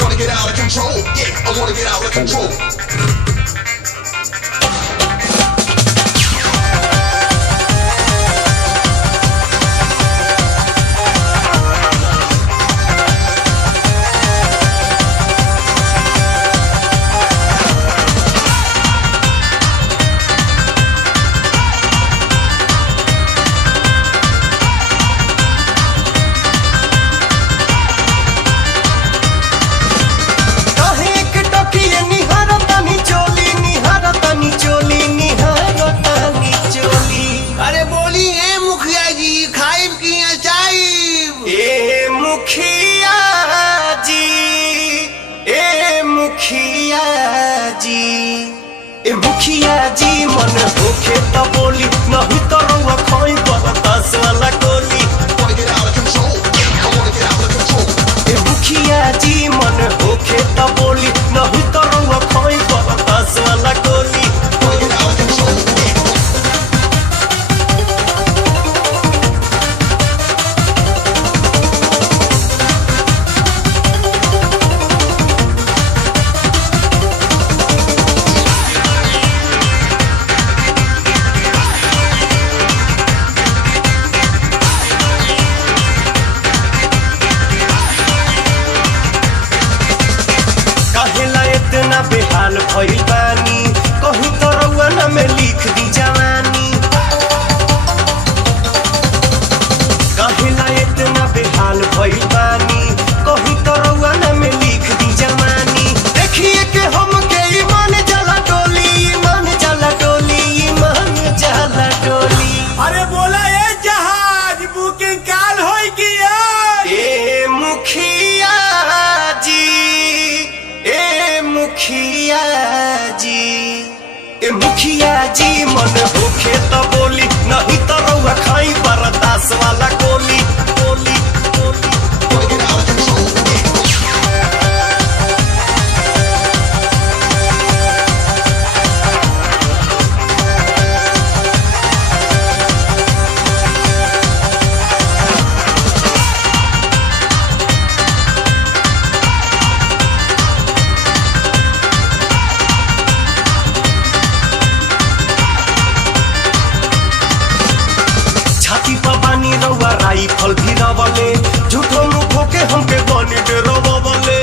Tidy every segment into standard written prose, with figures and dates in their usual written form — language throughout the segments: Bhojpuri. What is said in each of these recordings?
Wanna get out of control, yeah, I wanna get out of control. मुखिया जी मन होखे त बोली नहीं तो रउआ खोई बरदास वाला गोली। मुखिया जी मन होखे त बोली नहीं तो रउआ खोई बरदास वाला गोली। बेहाल भइल बानी कहीं तो रउआ ना में लिख दी जवानी। कहेला इतना बेहाल भइल बानी कहीं तो रउआ ना में लिख दी जवानी। देखिए के हम के ईमान जाला डोली, ईमान जाला डोली, ईमान जाला डोली। अरे बोला ए जहाज बुकिंग काल होई कि ए मुखिया जी, ए मुखिया जी, ए मुखिया जी मन होखे त बोली नहीं तो रउआ खाई बरदास वाला गोली गोली गोली। राइफल भी रवले झूठो मुखो के हमके बनी डरवले।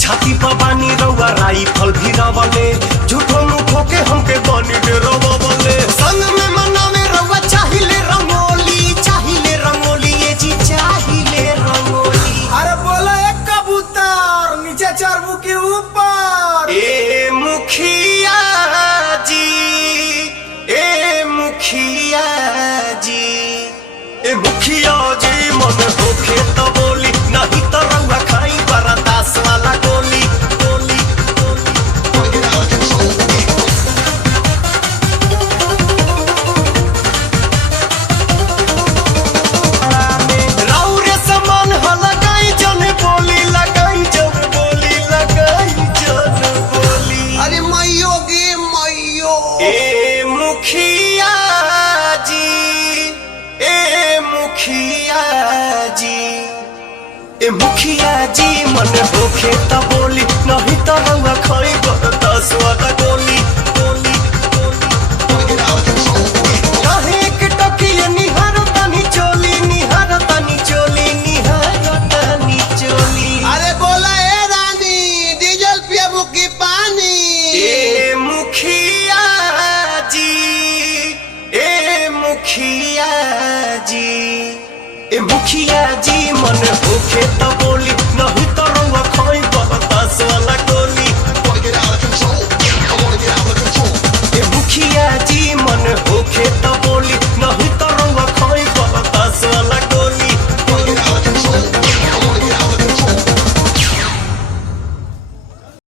छाती पर बानी रउआ राइफल भी रवले झूठो मुखो के हमके बनी डरवले। संग में मनावे रउआ चाहिए रंगोली, चाहिए रंगोली, ये जी चाहिए रंगोली। अरे बोला एक कबूतर नीचे चढ़बू के ऊपर। ए मुखिया जी, ए मुखिया जी, ए मुखिया जी मन होखे त बोली नहीं तो रउआ खाई बरदास वाला गोली गोली गोली। राउरे समान हो लगाई जन बोली, लगाई जन बोली, लगाई जन बोली। अरे मैयो गे मैयो। ए मुखिया जी, ए मुखिया जी, ए मुखिया जी मन होखे त बोली नहीं तो रउआ खाई बरदास वाला गोली गोली गोली। काहे के टकिए निहार तनी चोली, निहार तनी चोली, निहार तनी चोली। अरे बोला ए रानी डीजल पियबू की पानी। ए मुखिया जी, ए मुखिया जी, ए मुखिया जी मन होखे त